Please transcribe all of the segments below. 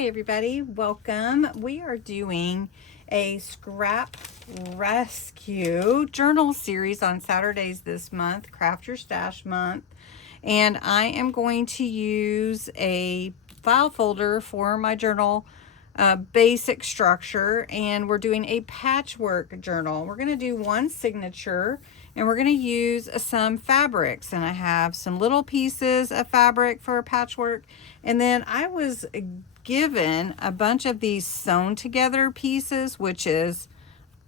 Hey everybody, welcome. We are doing a scrap rescue journal series on Saturdays this month, Craft Your Stash month. And I am going to use a file folder for my journal basic structure, and we're doing a patchwork journal. We're going to do one signature and we're going to use some fabrics, and I have some little pieces of fabric for a patchwork, and then I was given a bunch of these sewn together pieces, which is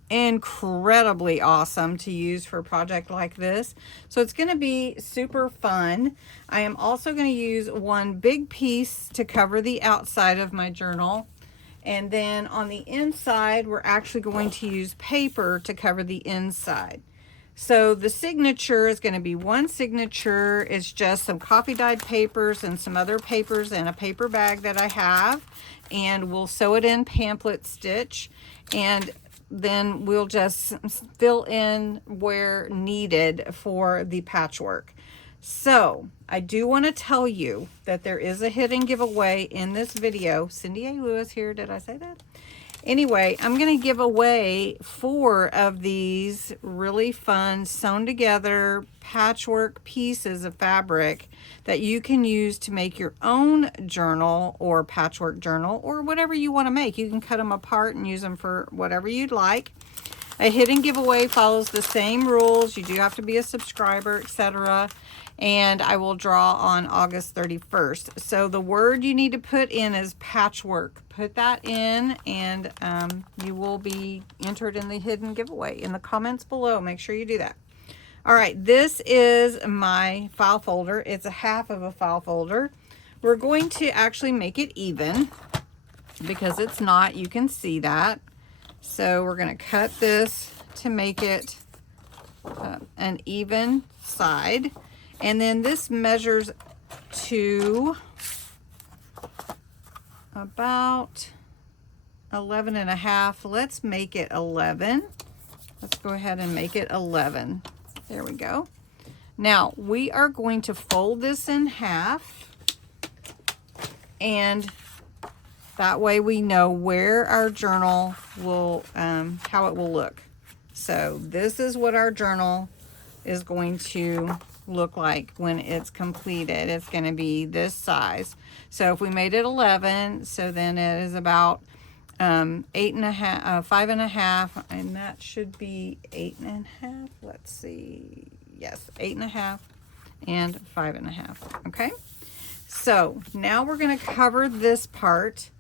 incredibly awesome to use for a project like this. So it's going to be super fun. I am also going to use one big piece to cover the outside of my journal, and then on the inside we're actually going to use paper to cover the inside. So the signature is going to be one signature. It's just some coffee dyed papers and some other papers and a paper bag that I have, and we'll sew it in pamphlet stitch, and then we'll just fill in where needed for the patchwork. So I do want to tell you that there is a hidden giveaway in this video. Cindy A. Lewis here. Did I say that? Anyway, I'm going to give away 4 of these really fun sewn together patchwork pieces of fabric that you can use to make your own journal or patchwork journal or whatever you want to make. You can cut them apart and use them for whatever you'd like. A hidden giveaway follows the same rules. You do have to be a subscriber, etc. And I will draw on August 31st. So the word you need to put in is patchwork. Put that in, and you will be entered in the hidden giveaway in the comments below. Make sure you do that. All right, this is my file folder. It's a half of a file folder. We're going to actually make it even because it's not. You can see that. So we're going to cut this to make it an even side. And then this measures to about 11.5. Let's make it 11. Let's go ahead and make it 11. There we go. Now we are going to fold this in half, and that way we know where our journal will, how it will look. So this is what our journal is going to look like when it's completed. It's going to be this size. So if we made it 11, so then it is about 8.5, 5.5, and that should be 8.5. Let's see. Yes, 8.5 and 5.5. Okay. So now we're going to cover this part,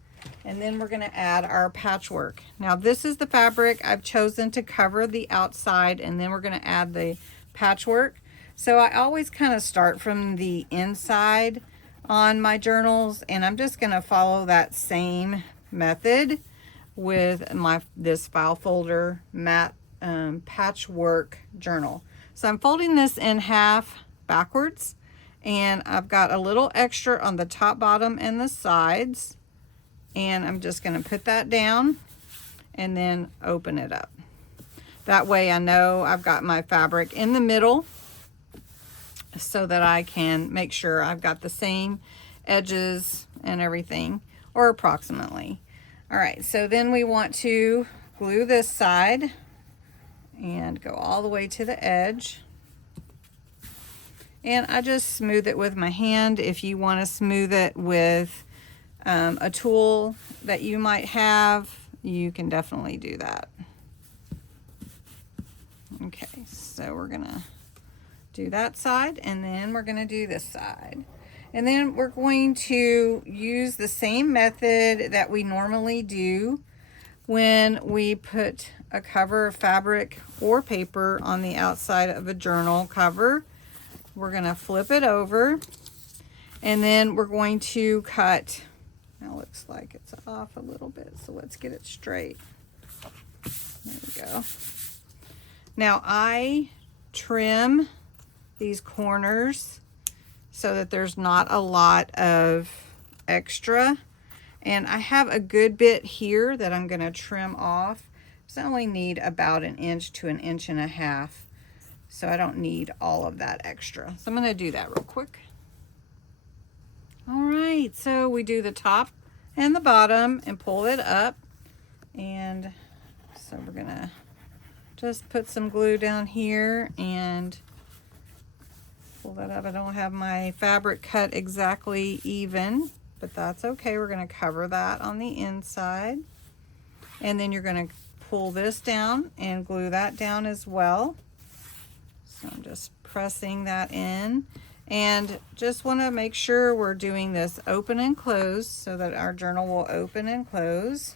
and then we're going to add our patchwork. Now this is the fabric I've chosen to cover the outside, and then we're going to add the patchwork. So I always kind of start from the inside on my journals, and I'm just going to follow that same method with this file folder matte patchwork journal. So I'm folding this in half backwards, and I've got a little extra on the top, bottom, and the sides, and I'm just going to put that down and then open it up. That way I know I've got my fabric in the middle, so that I can make sure I've got the same edges and everything, or approximately. All right, so then we want to glue this side and go all the way to the edge. And I just smooth it with my hand. If you want to smooth it with a tool that you might have, you can definitely do that. Okay, so we're gonna do that side, and then we're going to do this side, and then we're going to use the same method that we normally do when we put a cover of fabric or paper on the outside of a journal cover. We're going to flip it over, and then we're going to cut. Now it looks like it's off a little bit, so let's get it straight. There we go. Now I trim these corners so that there's not a lot of extra, and I have a good bit here that I'm going to trim off. So I only need about 1 inch to 1.5 inches, so I don't need all of that extra. So I'm going to do that real quick. All right, so we do the top and the bottom and pull it up. And so we're gonna just put some glue down here and pull that up. I don't have my fabric cut exactly even, but that's okay. We're gonna cover that on the inside. And then you're gonna pull this down and glue that down as well. So I'm just pressing that in, and just want to make sure we're doing this open and close so that our journal will open and close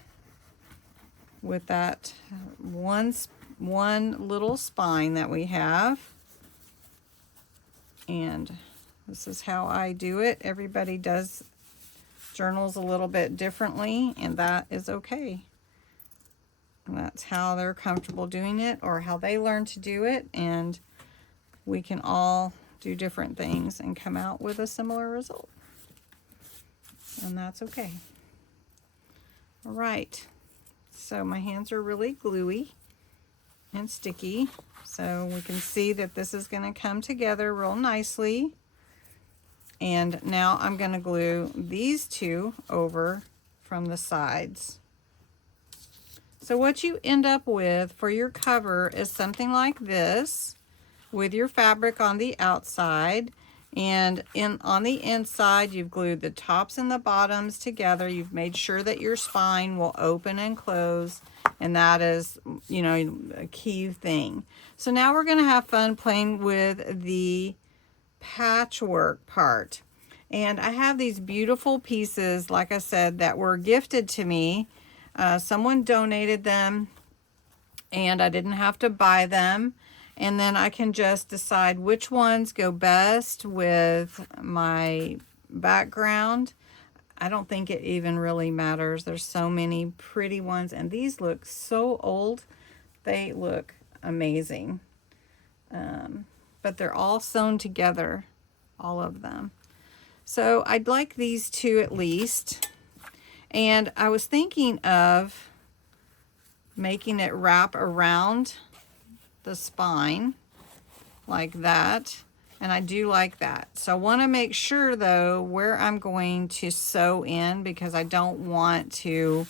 with that one little spine that we have. And this is how I do it. Everybody does journals a little bit differently, and that is okay. And that's how they're comfortable doing it, or how they learn to do it, and we can all do different things and come out with a similar result. And that's okay. All right. So my hands are really gluey and sticky. So we can see that this is going to come together real nicely. And now I'm going to glue these two over from the sides. So what you end up with for your cover is something like this, with your fabric on the outside, and on the inside you've glued the tops and the bottoms together. You've made sure that your spine will open and close, and that is, you know, a key thing. So now we're going to have fun playing with the patchwork part. And I have these beautiful pieces, like I said, that were gifted to me. Someone donated them, and I didn't have to buy them. And then I can just decide which ones go best with my background. I don't think it even really matters. There's so many pretty ones, and these look so old. They look amazing. But they're all sewn together, all of them. So I'd like these two at least. And I was thinking of making it wrap around the spine like that, and I do like that. So I want to make sure though where I'm going to sew in, because I don't want to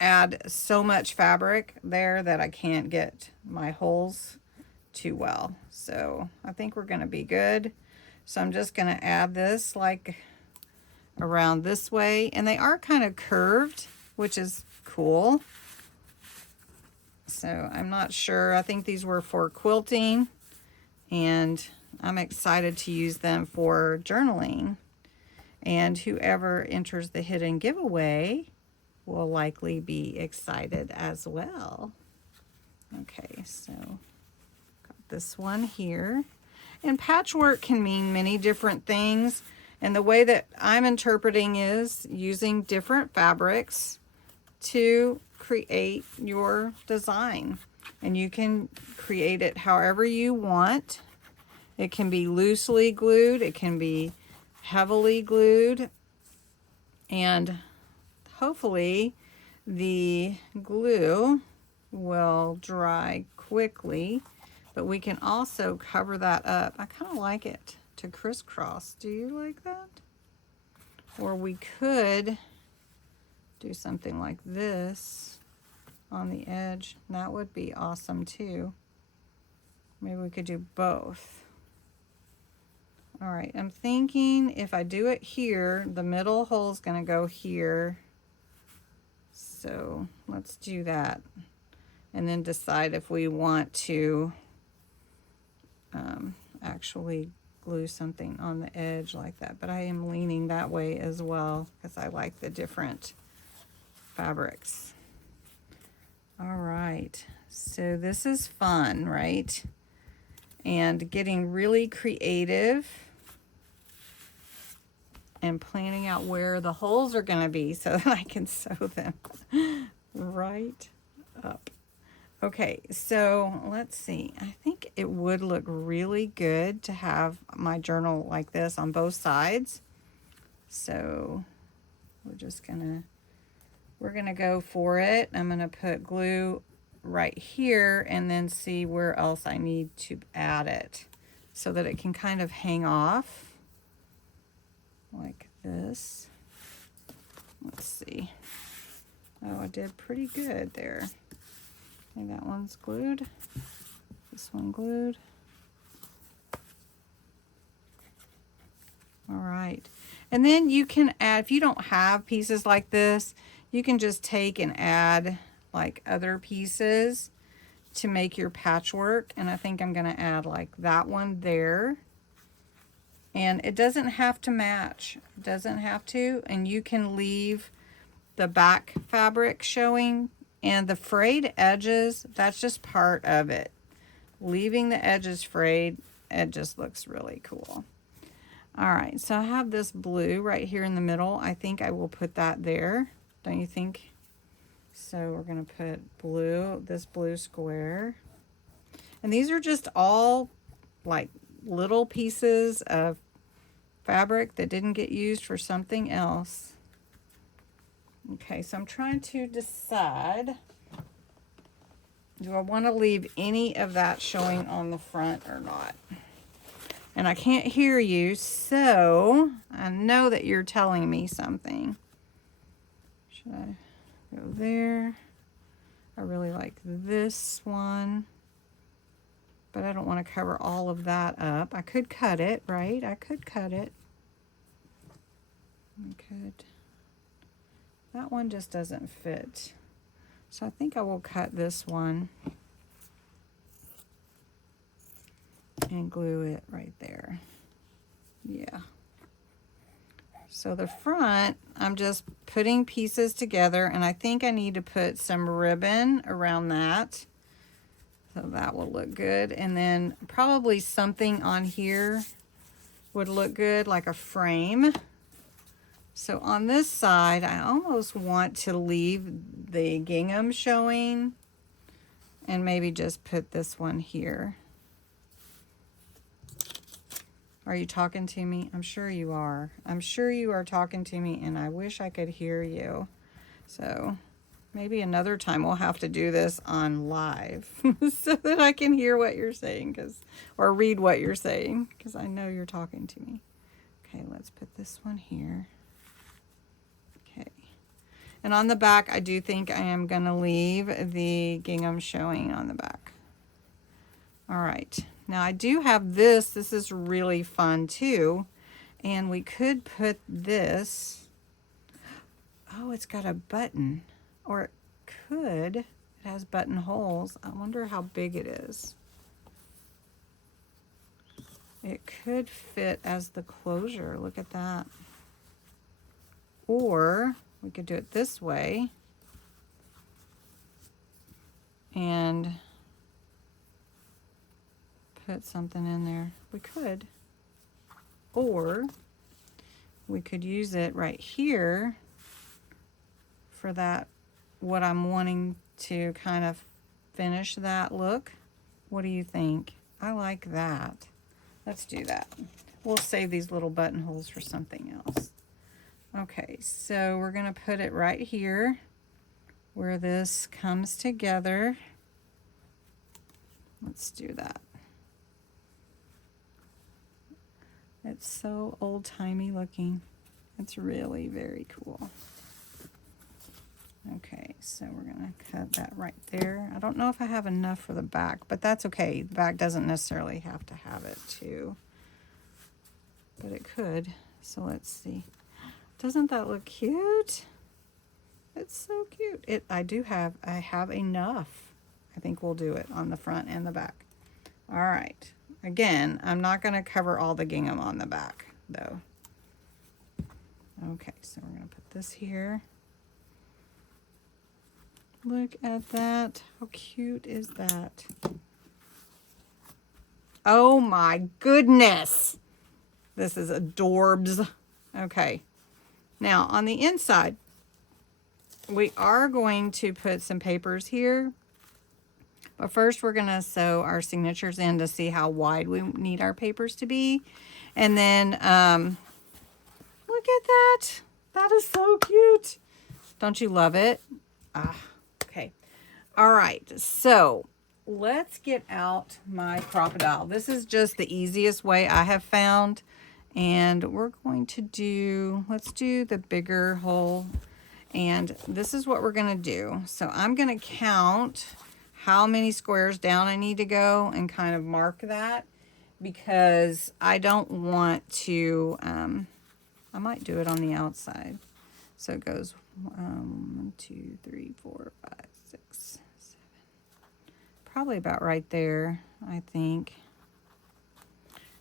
add so much fabric there that I can't get my holes too well. So I think we're going to be good. So I'm just going to add this like around this way, and they are kind of curved, which is cool. So I'm not sure. I think these were for quilting, and I'm excited to use them for journaling. And whoever enters the hidden giveaway will likely be excited as well. Okay, so got this one here. And patchwork can mean many different things. And the way that I'm interpreting is using different fabrics to create your design. And you can create it however you want. It can be loosely glued, it can be heavily glued, and hopefully the glue will dry quickly, but we can also cover that up. I kind of like it to crisscross. Do you like that? Or we could do something like this on the edge. That would be awesome too. Maybe we could do both. All right, I'm thinking if I do it here, the middle hole is going to go here. So let's do that. And then decide if we want to actually glue something on the edge like that. But I am leaning that way as well because I like the different fabrics. All right, so this is fun, right? And getting really creative and planning out where the holes are going to be so that I can sew them right up. Okay, so let's see. I think it would look really good to have my journal like this on both sides. So we're gonna go for it. I'm gonna put glue right here and then see where else I need to add it so that it can kind of hang off like this. Let's see. Oh, I did pretty good there. Okay, that one's glued. This one glued. All right. And then you can add, if you don't have pieces like this, you can just take and add like other pieces to make your patchwork. And I think I'm going to add like that one there. And it doesn't have to match. It doesn't have to. And you can leave the back fabric showing. And the frayed edges, that's just part of it. Leaving the edges frayed, it just looks really cool. All right, so I have this blue right here in the middle. I think I will put that there. Don't you think? So we're going to put blue, this blue square. And these are just all like little pieces of fabric that didn't get used for something else. Okay, so I'm trying to decide, do I want to leave any of that showing on the front or not? And I can't hear you, so I know that you're telling me something. Should I go there? I really like this one, but I don't want to cover all of that up. I could cut it, right? I could cut it. I could. That one just doesn't fit. So I think I will cut this one and glue it right there. Yeah. So the front, I'm just putting pieces together, and I think I need to put some ribbon around that. So that will look good. And then probably something on here would look good, like a frame. So on this side, I almost want to leave the gingham showing and maybe just put this one here. Are you talking to me? I'm sure you are. I'm sure you are talking to me, and I wish I could hear you. So maybe another time we'll have to do this on live so that I can hear what you're saying, or read what you're saying, because I know you're talking to me. Okay, let's put this one here. Okay. And on the back, I do think I am going to leave the gingham showing on the back. All right. Now I do have this. This is really fun too. And we could put this. Oh, it's got a button. Or it could. It has buttonholes. I wonder how big it is. It could fit as the closure. Look at that. Or we could do it this way. And put something in there. We could. Or we could use it right here for that, what I'm wanting to kind of finish that look. What do you think? I like that. Let's do that. We'll save these little buttonholes for something else. Okay, so we're going to put it right here where this comes together. Let's do that. It's so old-timey looking. It's really very cool. Okay, so we're going to cut that right there. I don't know if I have enough for the back, but that's okay. The back doesn't necessarily have to have it too, but it could. So let's see. Doesn't that look cute? It's so cute. I have enough. I think we'll do it on the front and the back. All right. Again, I'm not going to cover all the gingham on the back, though. Okay, so we're going to put this here. Look at that. How cute is that? Oh my goodness. This is adorbs. Okay. Now, on the inside, we are going to put some papers here. But first, we're going to sew our signatures in to see how wide we need our papers to be. And then, look at that. That is so cute. Don't you love it? Okay. All right. So, let's get out my crocodile. This is just the easiest way I have found. And we're going to do, let's do the bigger hole. And this is what we're going to do. So I'm going to count how many squares down I need to go and kind of mark that, because I don't want to, I might do it on the outside. So it goes 1, 2, 3, 4, 5, 6, 7. Probably about right there, I think.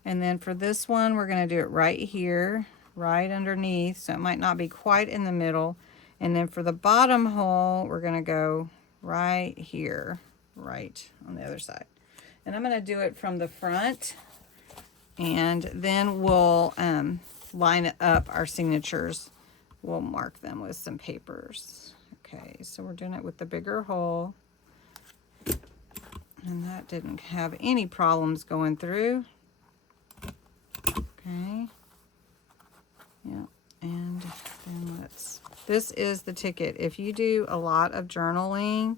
And then for this one, we're going to do it right here, right underneath. So it might not be quite in the middle. And then for the bottom hole, we're going to go right here, right on the other side. And I'm going to do it from the front. And then we'll line up our signatures. We'll mark them with some papers. Okay, so we're doing it with the bigger hole. And that didn't have any problems going through. Okay. Yeah, and then this is the ticket. If you do a lot of journaling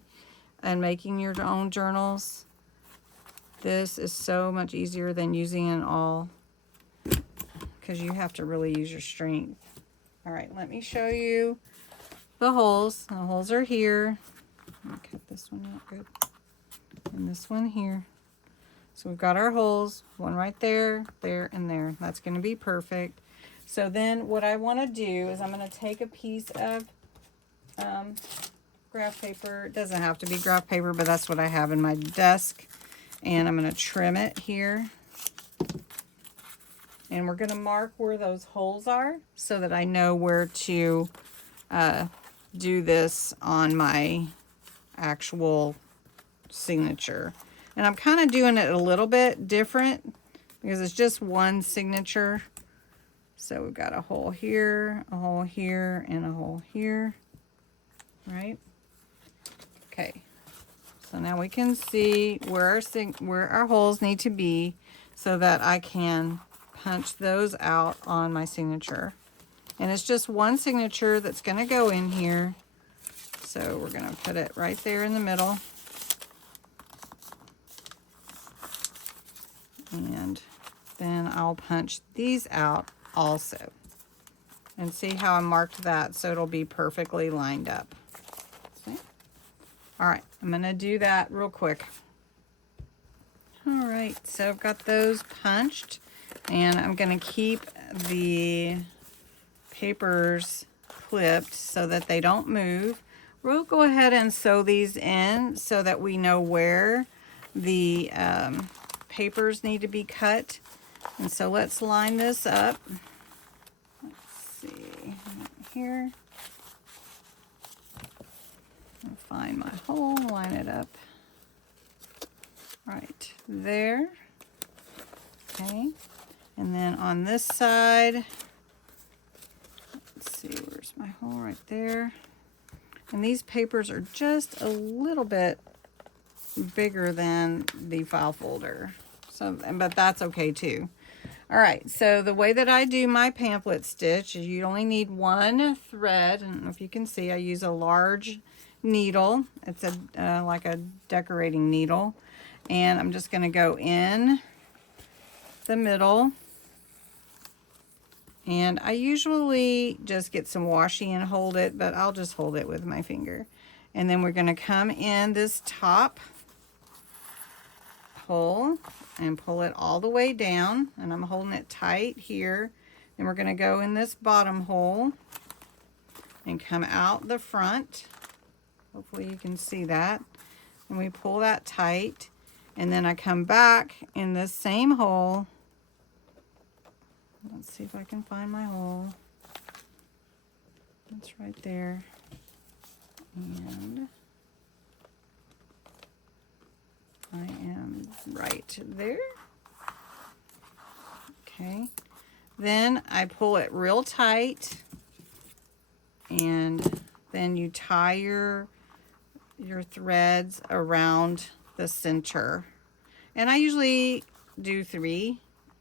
and making your own journals, this is so much easier than using an awl, because you have to really use your strength. All right, let me show you the holes. The holes are here. Let me cut this one out good. And this one here. So we've got our holes, one right there, there, and there. That's going to be perfect. So then what I want to do is I'm going to take a piece of graph paper. It doesn't have to be graph paper, but that's what I have in my desk. And I'm going to trim it here. And we're going to mark where those holes are so that I know where to do this on my actual signature. And I'm kind of doing it a little bit different because it's just one signature. So we've got a hole here, and a hole here, right? Okay. So now we can see where our holes need to be so that I can punch those out on my signature. And it's just one signature that's going to go in here. So we're going to put it right there in the middle. And then I'll punch these out also. And see how I marked that so it'll be perfectly lined up. See? All right, I'm going to do that real quick. All right, so I've got those punched. And I'm going to keep the papers clipped so that they don't move. We'll go ahead and sew these in so that we know where the papers need to be cut. And so let's line this up. Let's see, right here. I'll find my hole, line it up right there. Okay, and then on this side, let's see, where's my hole? Right there. And these papers are just a little bit bigger than the file folder. So, but that's okay too. All right, so the way that I do my pamphlet stitch is you only need one thread. I don't know if you can see, I use a large needle. It's a like a decorating needle. And I'm just gonna go in the middle. And I usually just get some washi and hold it, but I'll just hold it with my finger. And then we're gonna come in this top hole and pull it all the way down, and I'm holding it tight here. Then we're going to go in this bottom hole and come out the front. Hopefully you can see that. And we pull that tight, and then I come back in this same hole. Let's see if I can find my hole. It's right there. And I am right there. Okay. Then I pull it real tight, and then you tie your threads around the center. And I usually do 3.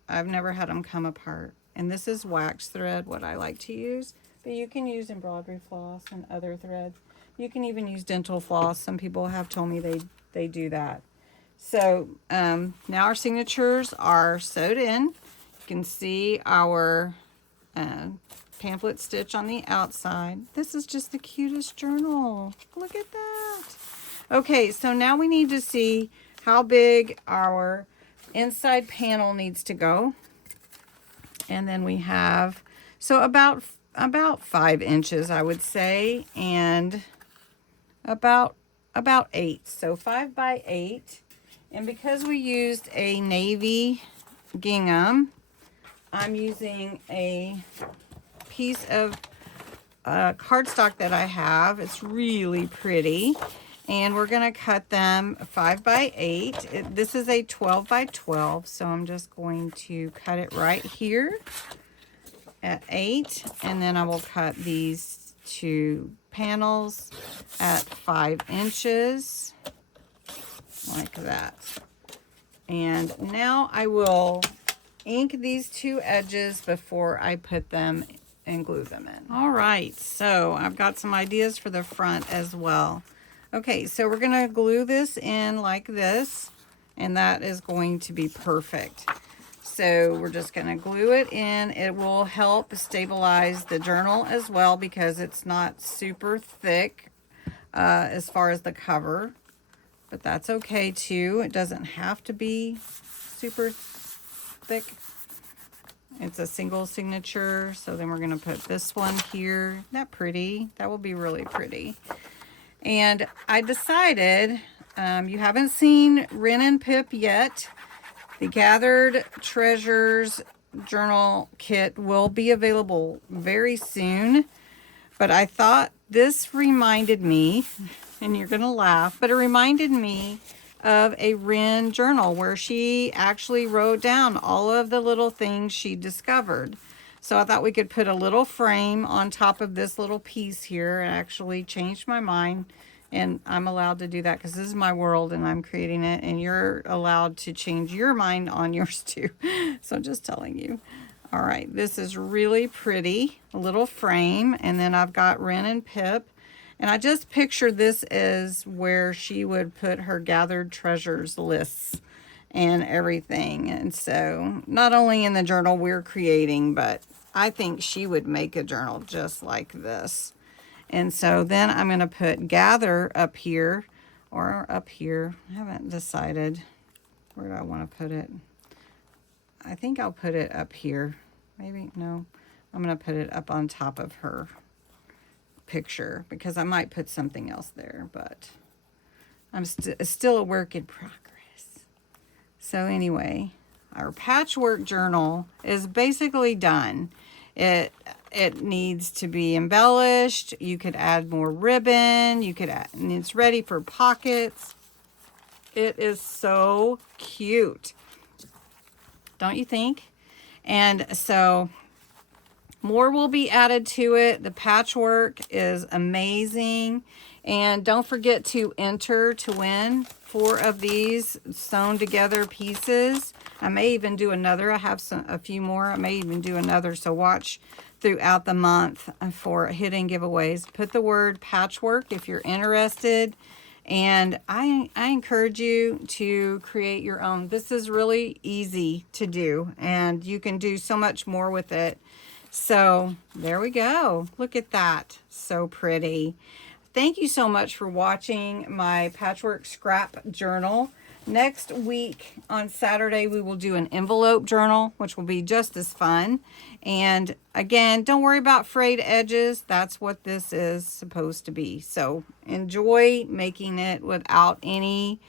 I've never had them come apart. And this is wax thread, what I like to use. But you can use embroidery floss and other threads. You can even use dental floss. Some people have told me they do that. So now our signatures are sewed in. You can see our pamphlet stitch on the outside. This is just the cutest journal. Look at that. Okay, so now we need to see how big our inside panel needs to go. And then we have, so about 5 inches, I would say, and about 8. So 5 by 8. And because we used a navy gingham, I'm using a piece of cardstock that I have. It's really pretty. And we're going to cut them 5 by 8. This is a 12 by 12, so I'm just going to cut it right here at 8. And then I will cut these 2 panels at 5 inches, like that. And now I will ink these 2 edges before I put them and glue them in. All right, so I've got some ideas for the front as well. Okay, so we're gonna glue this in like this, and that is going to be perfect. So we're just gonna glue it in. It will help stabilize the journal as well because it's not super thick as far as the cover, but that's okay too. It doesn't have to be super thick. It's a single signature, so then we're gonna put this one here. Isn't that pretty? That will be really pretty. And I decided, you haven't seen Ren and Pip yet. The Gathered Treasures journal kit will be available very soon. But I thought this reminded me, and you're gonna laugh, but it reminded me of a Ren journal where she actually wrote down all of the little things she discovered. So I thought we could put a little frame on top of this little piece here. And actually changed my mind, and I'm allowed to do that because this is my world and I'm creating it, and you're allowed to change your mind on yours too. So just telling you. All right, this is really pretty, a little frame, and then I've got Ren and Pip. And I just pictured this as where she would put her gathered treasures lists and everything. And so not only in the journal we're creating, but I think she would make a journal just like this. And so then I'm going to put gather up here or up here. I haven't decided where do I want to put it. I think I'll put it up here. Maybe, no. I'm going to put it up on top of her picture because I might put something else there, but I'm still a work in progress. So anyway, our patchwork journal is basically done. It needs to be embellished. You could add more ribbon. You could add, and it's ready for pockets. It is so cute, don't you think? And so more will be added to it. The patchwork is amazing. And don't forget to enter to win 4 of these sewn together pieces. I may even do another. I have a few more. I may even do another. So watch throughout the month for hidden giveaways. Put the word patchwork if you're interested. And I encourage you to create your own. This is really easy to do, and you can do so much more with it. So there we go. Look at that. So pretty. Thank you so much for watching my patchwork scrap journal. Next week on Saturday, we will do an envelope journal, which will be just as fun. And again, don't worry about frayed edges. That's what this is supposed to be. So enjoy making it without any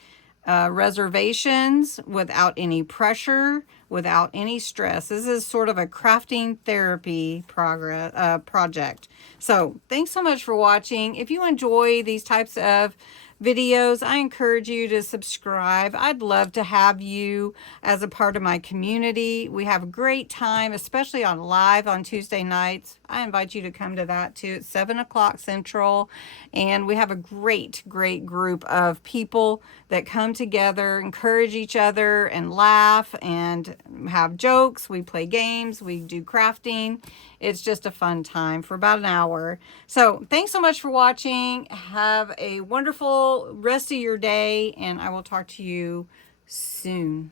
reservations, without any pressure, without any stress. This is sort of a crafting therapy project. So thanks so much for watching. If you enjoy these types of videos, I encourage you to subscribe. I'd love to have you as a part of my community. We have a great time, especially on live on Tuesday nights. I invite you to come to that too. It's 7 o'clock Central, and we have a great group of people that come together, encourage each other, and laugh and have jokes. We play games, we do crafting. It's just a fun time for about an hour. So thanks so much for watching. Have a wonderful rest of your day, and I will talk to you soon.